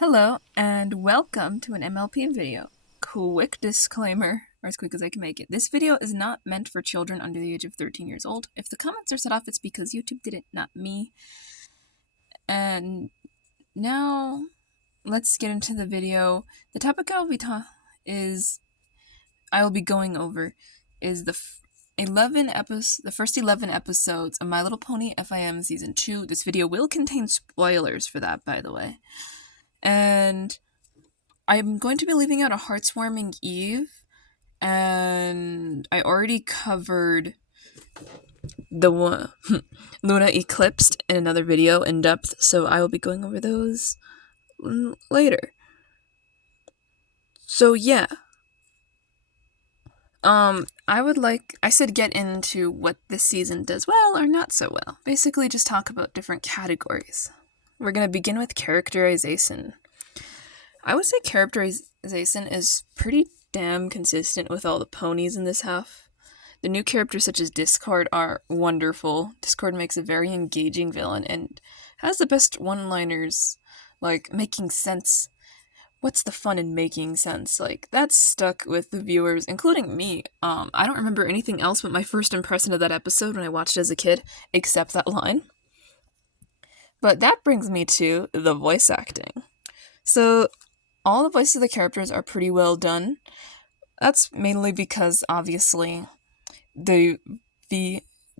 Hello, and welcome to an MLP video. Quick disclaimer, or as quick as I can make it. This video is not meant for children under the age of 13 years old. If the comments are set off, it's because YouTube did it, not me. And now, let's get into the video. The topic I will be going over is the first 11 episodes of My Little Pony FIM Season 2. This video will contain spoilers for that, by the way. And I'm going to be leaving out a Heartswarming Eve, and I already covered the one Luna Eclipsed in another video in depth, so I will be going over those later. So yeah. I said get into what this season does well or not so well. Basically just talk about different categories. We're going to begin with characterization. I would say characterization is pretty damn consistent with all the ponies in this half. The new characters such as Discord are wonderful. Discord makes a very engaging villain and has the best one-liners, like making sense. What's the fun in making sense? Like, that's stuck with the viewers, including me. I don't remember anything else but my first impression of that episode when I watched it as a kid, except that line. But that brings me to the voice acting. So, all the voices of the characters are pretty well done. That's mainly because, obviously, the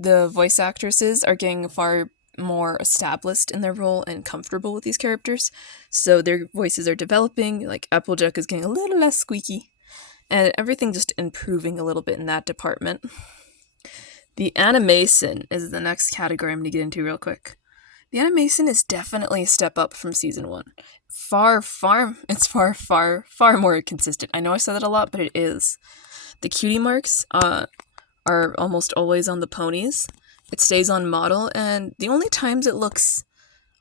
voice actresses are getting far more established in their role and comfortable with these characters. So their voices are developing, like Applejack is getting a little less squeaky, and everything just improving a little bit in that department. The animation is the next category I'm going to get into real quick. The animation is definitely a step up from season 1. It's far more consistent. I know I said that a lot, but it is. The cutie marks are almost always on the ponies. It stays on model, and the only times it looks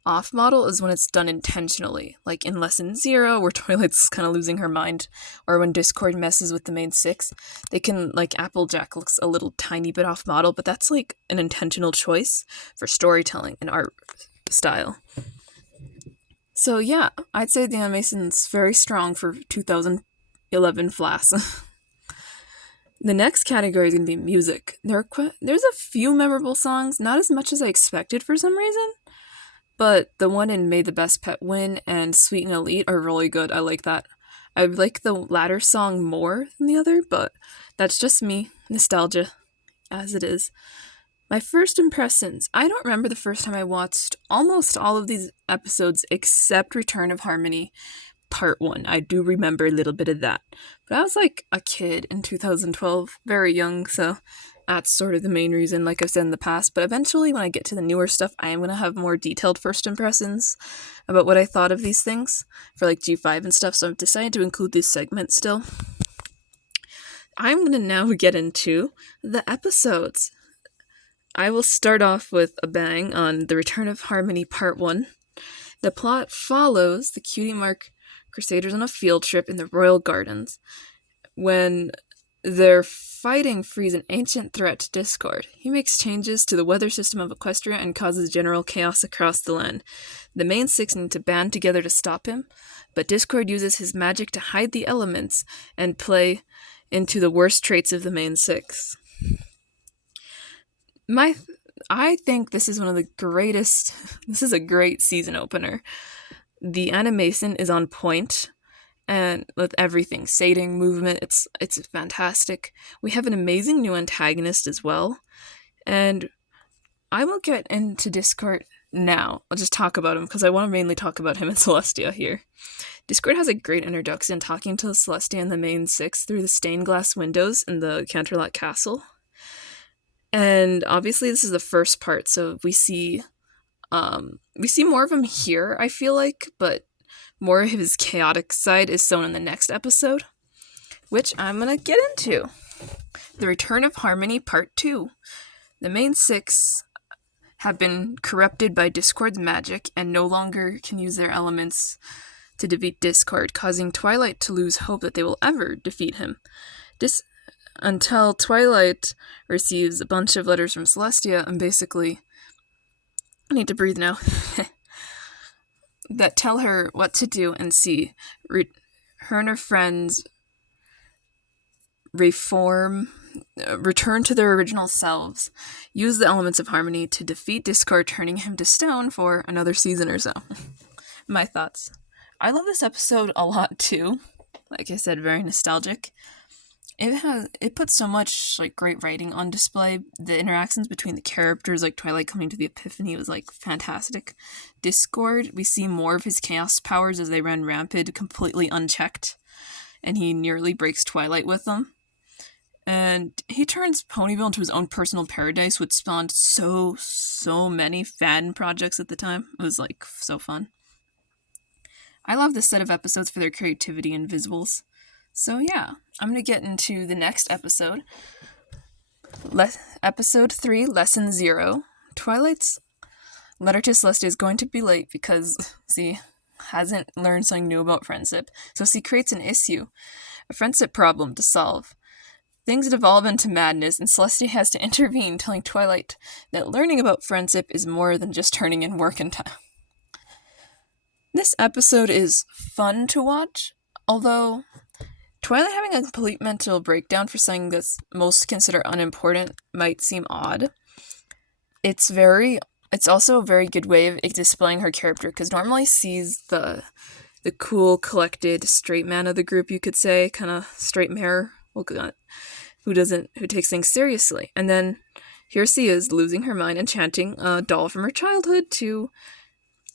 off model is when it's done intentionally, like in Lesson 0, where Twilight's kind of losing her mind, or when Discord messes with the main 6. They can, like, Applejack looks a little tiny bit off model, but that's like an intentional choice for storytelling and art style. So yeah, I'd say the animation's very strong for 2011 FLAS. The next category is going to be music. There's a few memorable songs, not as much as I expected for some reason, but the one in May the Best Pet Win and Sweet and Elite are really good. I like that. I like the latter song more than the other, but that's just me. Nostalgia, as it is. My first impressions. I don't remember the first time I watched almost all of these episodes except Return of Harmony Part 1. I do remember a little bit of that. But I was like a kid in 2012, very young, so that's sort of the main reason, like I've said in the past. But eventually, when I get to the newer stuff, I am going to have more detailed first impressions about what I thought of these things for like G5 and stuff, so I've decided to include this segment still. I'm going to now get into the episodes. I will start off with a bang on The Return of Harmony Part 1. The plot follows the Cutie Mark Crusaders on a field trip in the Royal Gardens when they're fighting frees an ancient threat to Discord. He makes changes to the weather system of Equestria and causes general chaos across the land. The main 6 need to band together to stop him, but Discord uses his magic to hide the elements and play into the worst traits of the main 6. I think this is one of the greatest. This is a great season opener. The animation is on point, and with everything, sating, movement, it's fantastic. We have an amazing new antagonist as well, and I will get into Discord now. I'll just talk about him, because I want to mainly talk about him and Celestia here. Discord has a great introduction, talking to Celestia and the main 6 through the stained glass windows in the Canterlot Castle. And obviously this is the first part, so we see more of him here, I feel like, but more of his chaotic side is shown in the next episode, which I'm gonna get into. The Return of Harmony Part 2. The main 6 have been corrupted by Discord's magic and no longer can use their elements to defeat Discord, causing Twilight to lose hope that they will ever defeat him. Until Twilight receives a bunch of letters from Celestia and basically... I need to breathe now. that tell her what to do and see her and her friends return to their original selves, use the elements of harmony to defeat Discord, turning him to stone for another season or so. My thoughts. I love this episode a lot too. Like I said, very nostalgic. It puts so much like great writing on display. The interactions between the characters, like Twilight coming to the epiphany, was like fantastic. Discord, we see more of his chaos powers as they run rampant, completely unchecked, and he nearly breaks Twilight with them. And he turns Ponyville into his own personal paradise, which spawned so many fan projects at the time. It was like so fun. I love this set of episodes for their creativity and visuals. So yeah, I'm going to get into the next episode. Episode 3, Lesson 0. Twilight's letter to Celestia is going to be late because she hasn't learned something new about friendship. So she creates an issue, a friendship problem to solve. Things devolve into madness, and Celestia has to intervene, telling Twilight that learning about friendship is more than just turning in work in time. This episode is fun to watch, although Twilight having a complete mental breakdown for something that's most considered unimportant might seem odd. It's also a very good way of displaying her character, because normally she's the cool, collected, straight man of the group, you could say, kind of straight mare, who takes things seriously. And then here she is, losing her mind, enchanting a doll from her childhood to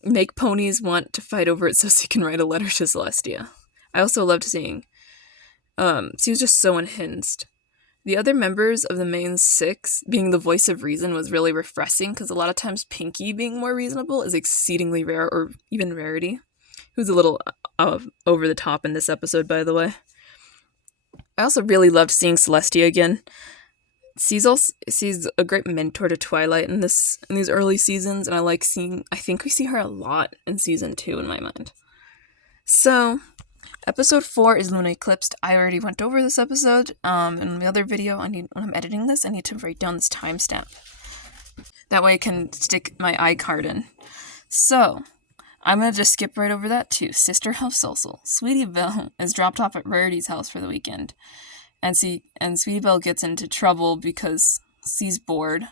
make ponies want to fight over it so she can write a letter to Celestia. I also loved seeing she was just so unhinged. The other members of the main 6 being the voice of reason was really refreshing, because a lot of times Pinkie being more reasonable is exceedingly rare, or even Rarity, who's a little over the top in this episode, by the way. I also really loved seeing Celestia again. She's a great mentor to Twilight in these early seasons, and I think we see her a lot in season 2 in my mind. So, episode 4 is Luna Eclipsed. I already went over this episode in the other video. When I'm editing this, I need to write down this timestamp. That way I can stick my iCard in. So, I'm going to just skip right over that too. Sister of Solsel. Sweetie Belle is dropped off at Rarity's house for the weekend. And Sweetie Belle gets into trouble because she's bored,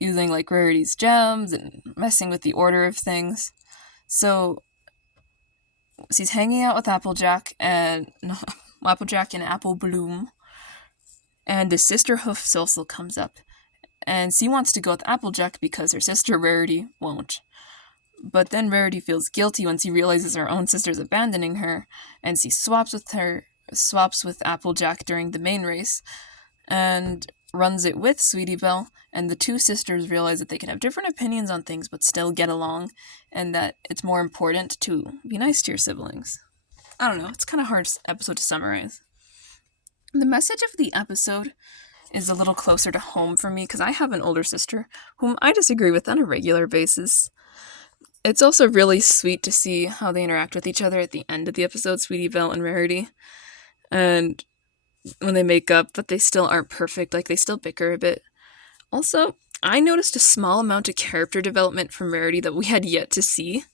using like Rarity's gems and messing with the order of things. So she's hanging out with Applejack and Apple Bloom, and the sister Hoof Silsel comes up, and she wants to go with Applejack because her sister Rarity won't. But then Rarity feels guilty when she realizes her own sister's abandoning her, and she swaps with Applejack during the main race, and runs it with Sweetie Belle, and the two sisters realize that they can have different opinions on things but still get along, and that it's more important to be nice to your siblings. I don't know, it's kind of hard episode to summarize. The message of the episode is a little closer to home for me because I have an older sister whom I disagree with on a regular basis. It's also really sweet to see how they interact with each other at the end of the episode, Sweetie Belle and Rarity. And when they make up, but they still aren't perfect, like they still bicker a bit. Also, I noticed a small amount of character development from Rarity that we had yet to see.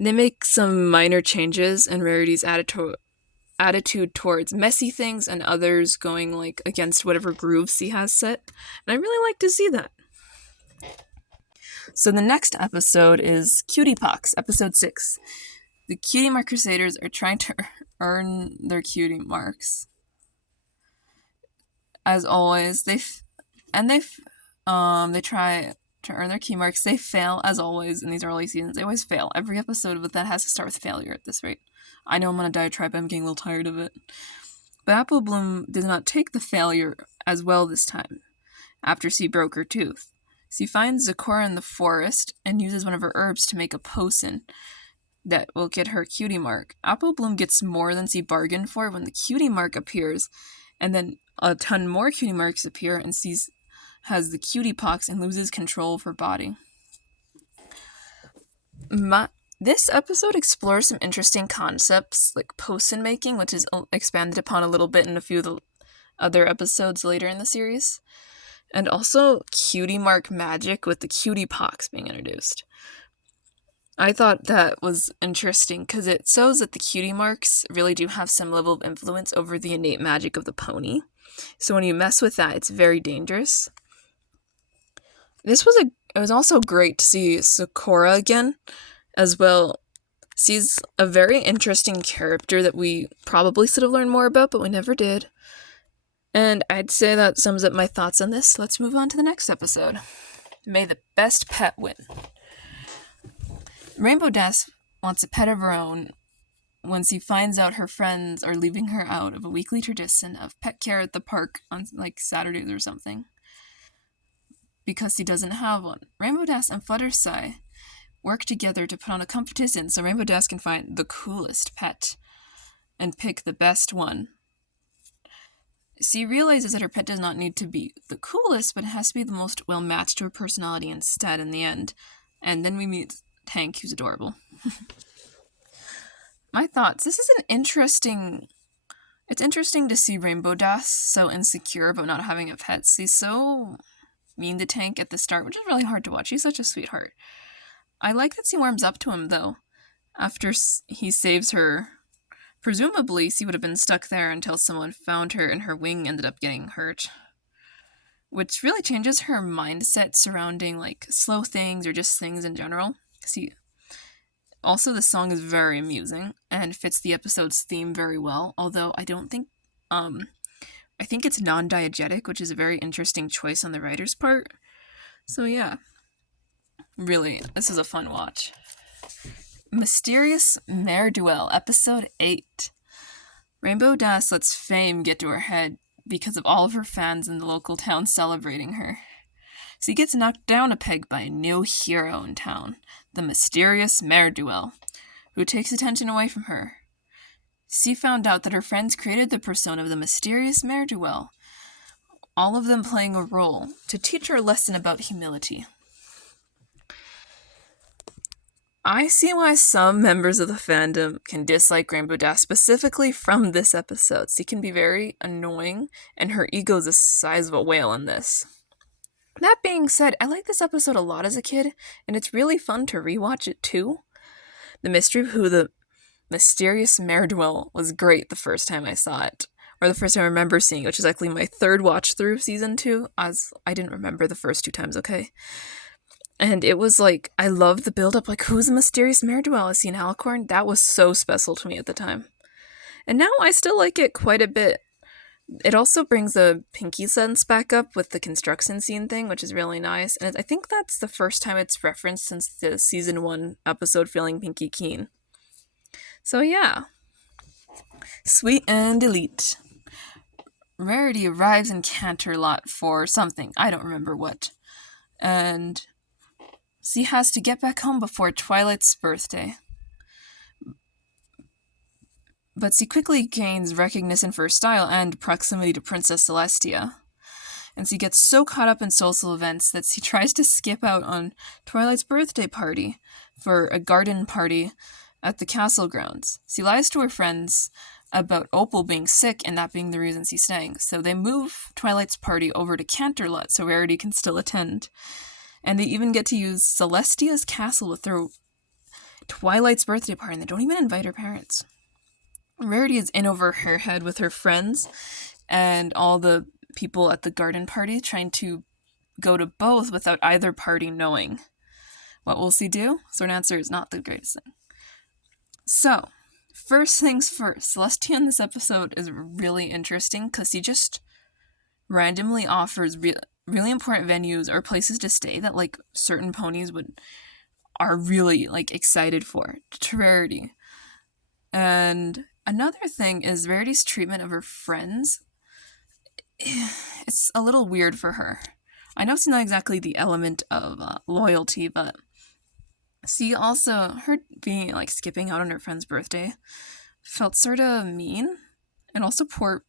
They make some minor changes in Rarity's attitude towards messy things and others going like against whatever grooves she has set. And I really like to see that. So the next episode is Cutie Pox, episode 6. The Cutie Mark Crusaders are trying to earn their cutie marks. As always, they try to earn their key marks. They fail, as always, in these early seasons. They always fail. Every episode of that has to start with failure at this rate. I know I'm on a diatribe, but I'm getting a little tired of it. But Apple Bloom did not take the failure as well this time, after she broke her tooth. She finds Zecora in the forest and uses one of her herbs to make a potion that will get her cutie mark. Apple Bloom gets more than she bargained for when the cutie mark appears, and then a ton more cutie marks appear, and she has the cutie pox and loses control of her body. This episode explores some interesting concepts, like potion making, which is expanded upon a little bit in a few of the other episodes later in the series. And also cutie mark magic with the cutie pox being introduced. I thought that was interesting because it shows that the cutie marks really do have some level of influence over the innate magic of the pony. So when you mess with that, it's very dangerous. It was also great to see Sakura again as well. She's a very interesting character that we probably should have learned more about, but we never did. And I'd say that sums up my thoughts on this. Let's move on to the next episode. May the best pet win. Rainbow Dash wants a pet of her own once he finds out her friends are leaving her out of a weekly tradition of pet care at the park on like Saturdays or something, because he doesn't have one. Rainbow Dash and Fluttershy work together to put on a competition so Rainbow Dash can find the coolest pet and pick the best one. She realizes that her pet does not need to be the coolest, but it has to be the most well matched to her personality instead in the end. And then we meet Tank, who's adorable. My thoughts. This is it's interesting to see Rainbow Dash so insecure about not having a pet. She's so mean to Tank at the start, which is really hard to watch. He's such a sweetheart. I like that she warms up to him, though, after he saves her. Presumably, she would have been stuck there until someone found her and her wing ended up getting hurt. Which really changes her mindset surrounding, like, slow things or just things in general. See, also the song is very amusing and fits the episode's theme very well, although I think it's non-diegetic, which is a very interesting choice on the writer's part. So yeah, really, this is a fun watch. Mysterious Mare Duel, Episode 8. Rainbow Dash lets fame get to her head because of all of her fans in the local town celebrating her. She gets knocked down a peg by a new hero in town, the Mysterious Mare Duel, who takes attention away from her. She found out that her friends created the persona of the Mysterious Mare Duel, all of them playing a role to teach her a lesson about humility. I see why some members of the fandom can dislike Rainbow Dash specifically from this episode. She can be very annoying, and her ego is the size of a whale in this. That being said, I like this episode a lot as a kid, and it's really fun to rewatch it too. The mystery of who the Mysterious Mare Duel was great the first time I saw it, or the first time I remember seeing it, which is actually my third watch through season 2, as I didn't remember the first 2 times, okay? And it was like, I loved the build-up, like, who's the Mysterious Mare Duel? I see an alicorn? That was so special to me at the time. And now I still like it quite a bit. It also brings the Pinky sense back up with the construction scene thing, which is really nice. And I think that's the first time it's referenced since the season 1 episode Feeling Pinky Keen. So yeah. Sweet and Elite. Rarity arrives in Canterlot for something. I don't remember what. And she has to get back home before Twilight's birthday. But she quickly gains recognition for her style and proximity to Princess Celestia. And she gets so caught up in social events that she tries to skip out on Twilight's birthday party for a garden party at the castle grounds. She lies to her friends about Opal being sick and that being the reason she's staying. So they move Twilight's party over to Canterlot so Rarity can still attend. And they even get to use Celestia's castle to throw Twilight's birthday party, and they don't even invite her parents. Rarity is in over her head with her friends and all the people at the garden party, trying to go to both without either party knowing. What will she do? So her answer is not the greatest thing. So, first things first, Celestia in this episode is really interesting because he just randomly offers really important venues or places to stay that like certain ponies are really like excited for to Rarity. And another thing is Rarity's treatment of her friends. It's a little weird for her. I know it's not exactly the element of loyalty, but see, also her being like skipping out on her friend's birthday felt sort of mean, and also poor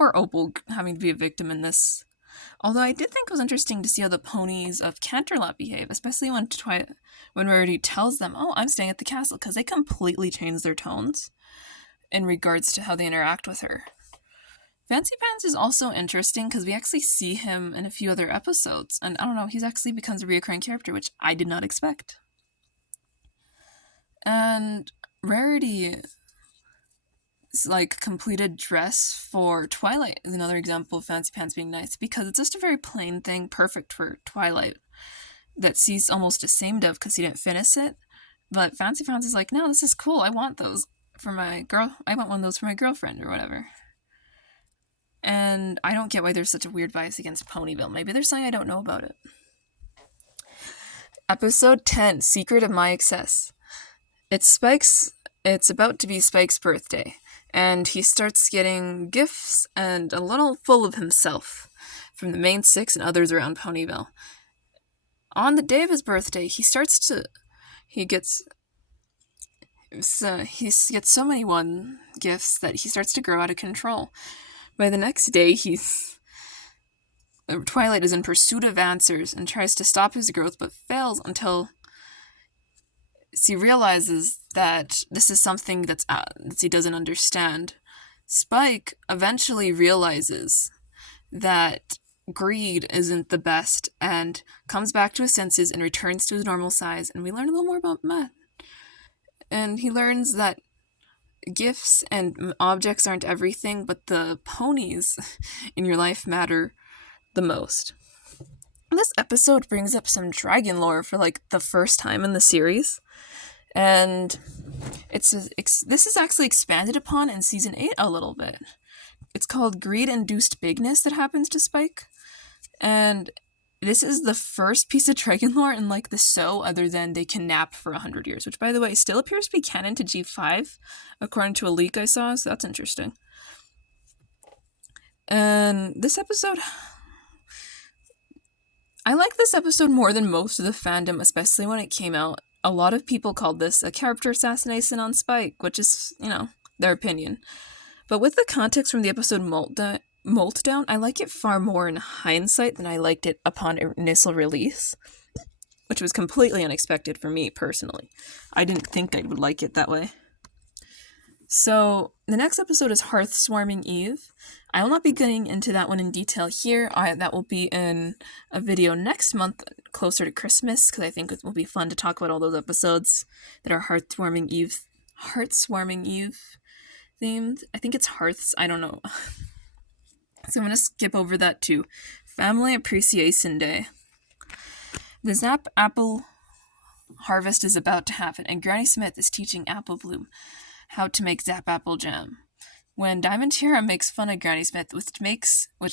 Opal having to be a victim in this. Although I did think it was interesting to see how the ponies of Canterlot behave, especially when Rarity tells them, "Oh, I'm staying at the castle," because they completely change their tones in regards to how they interact with her. Fancy Pants is also interesting because we actually see him in a few other episodes, and I don't know, he's actually becomes a reoccurring character, which I did not expect. And Rarity's like completed dress for Twilight is another example of Fancy Pants being nice, because it's just a very plain thing, perfect for Twilight, that Cease almost ashamed of because he didn't finish it. But Fancy Pants is like, no, this is cool. I want those for my girl. I want one of those for my girlfriend or whatever. And I don't get why there's such a weird bias against Ponyville. Maybe there's something I don't know about it. Episode 10, Secret of My Excess. It's about to be Spike's birthday, and he starts getting gifts and a little full of himself from the main six and others around Ponyville. On the day of his birthday, he gets so many gifts that he starts to grow out of control. By the next day, Twilight is in pursuit of answers and tries to stop his growth, but fails until he realizes that this is something that he doesn't understand. Spike eventually realizes that greed isn't the best and comes back to his senses and returns to his normal size, and we learn a little more about Matt. And he learns that gifts and objects aren't everything, but the ponies in your life matter the most. This episode brings up some dragon lore for like the first time in the series, and this is actually expanded upon in season 8 a little bit. It's called greed-induced bigness that happens to Spike, and this is the first piece of dragon lore in like the show other than they can nap for 100 years, which by the way still appears to be canon to G5 according to a leak I saw, so that's interesting. And this episode, I like this episode more than most of the fandom, especially when it came out. A lot of people called this a character assassination on Spike, which is, their opinion. But with the context from the episode Moltdown, I like it far more in hindsight than I liked it upon initial release, which was completely unexpected for me personally. I didn't think I would like it that way. So the next episode is Hearth Swarming Eve. I will not be getting into that one in detail here. That will be in a video next month, closer to Christmas, because I think it will be fun to talk about all those episodes that are Hearth Swarming Eve themed. I think it's Hearths, I don't know. So I'm going to skip over that too. Family Appreciation Day. The Zap Apple harvest is about to happen, and Granny Smith is teaching Apple Bloom how to make Zap Apple jam. When Diamond Tiara makes fun of Granny Smith, which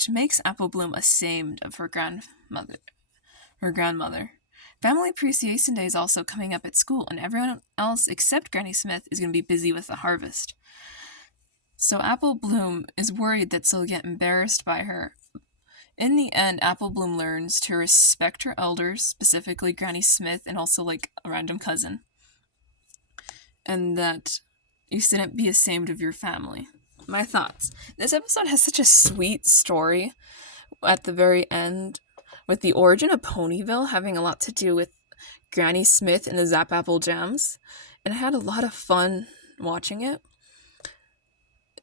makes Apple Bloom ashamed of her grandmother. Family Appreciation Day is also coming up at school, and everyone else except Granny Smith is going to be busy with the harvest. So Apple Bloom is worried that she'll get embarrassed by her. In the end, Apple Bloom learns to respect her elders, specifically Granny Smith and also like a random cousin. And that you shouldn't be ashamed of your family. My thoughts. This episode has such a sweet story at the very end, with the origin of Ponyville having a lot to do with Granny Smith and the Zap Apple jams, and I had a lot of fun watching it.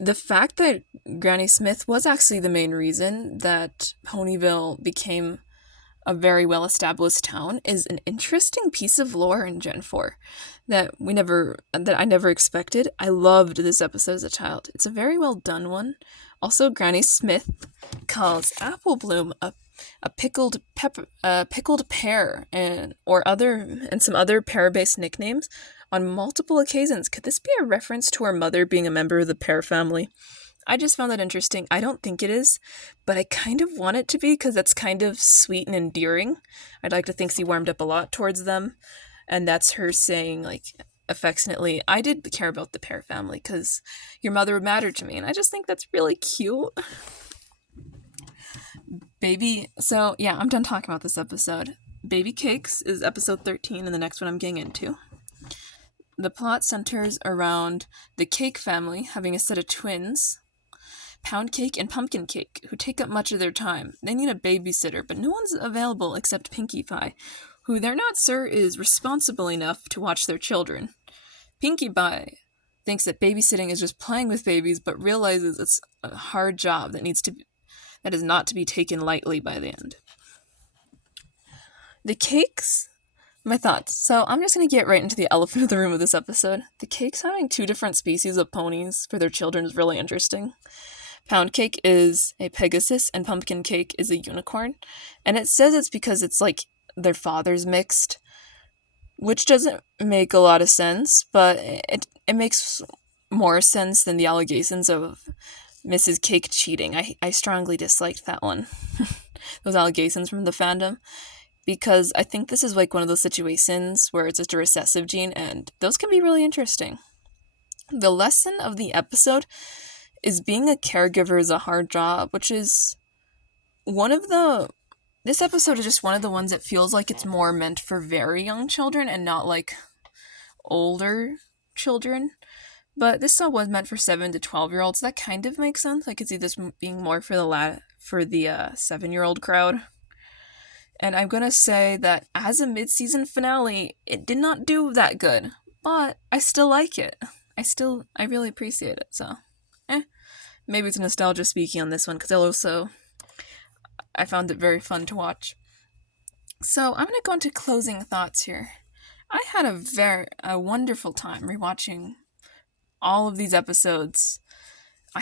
The fact that Granny Smith was actually the main reason that Ponyville became a very well-established town is an interesting piece of lore in Gen 4 that I never expected. I loved this episode as a child. It's a very well done one. Also, Granny Smith calls Apple Bloom a pickled pear and some other pear-based nicknames on multiple occasions. Could this be a reference to her mother being a member of the pear family? I just found that interesting. I don't think it is, but I kind of want it to be because that's kind of sweet and endearing. I'd like to think she warmed up a lot towards them, and that's her saying, like, affectionately, I did care about the pear family because your mother would matter to me, and I just think that's really cute. I'm done talking about this episode. Baby Cakes is episode 13, and the next one I'm getting into. The plot centers around the Cake family having a set of twins, Pound Cake and Pumpkin Cake, who take up much of their time. They need a babysitter, but no one's available except Pinkie Pie, who they're not sure is responsible enough to watch their children. Pinkie Pie thinks that babysitting is just playing with babies, but realizes it's a hard job that is not to be taken lightly by the end. The Cakes My thoughts. So I'm just gonna get right into the elephant in the room of this episode. The cakes having two different species of ponies for their children is really interesting. Pound cake is a Pegasus and pumpkin cake is a unicorn. And it says it's because it's like their fathers mixed, which doesn't make a lot of sense, but it makes more sense than the allegations of Mrs. Cake cheating. I strongly disliked that one. Those allegations from the fandom. Because I think this is like one of those situations where it's just a recessive gene, and those can be really interesting. The lesson of the episode is being a caregiver is a hard job, which is one of the. This episode is just one of the ones that feels like it's more meant for very young children and not like older children. But this song was meant for 7 to 12-year-olds. That kind of makes sense. I could see this being more for the 7-year-old crowd. And I'm gonna say that as a mid-season finale, it did not do that good, but I still like it. I really appreciate it. So, maybe it's nostalgia speaking on this one because I found it very fun to watch. So I'm gonna go into closing thoughts here. I had a wonderful time rewatching all of these episodes. I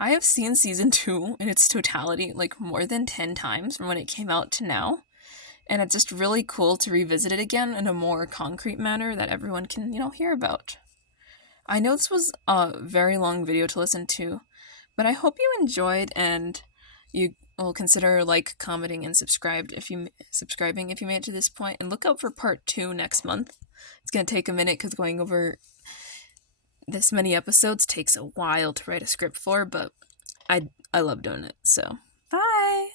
have seen season 2 in its totality like more than 10 times from when it came out to now. And it's just really cool to revisit it again in a more concrete manner that everyone can, hear about. I know this was a very long video to listen to, but I hope you enjoyed and you will consider commenting and subscribing if you made it to this point, and look out for part 2 next month. It's going to take a minute because going over this many episodes takes a while to write a script for, but I love doing it. So, bye!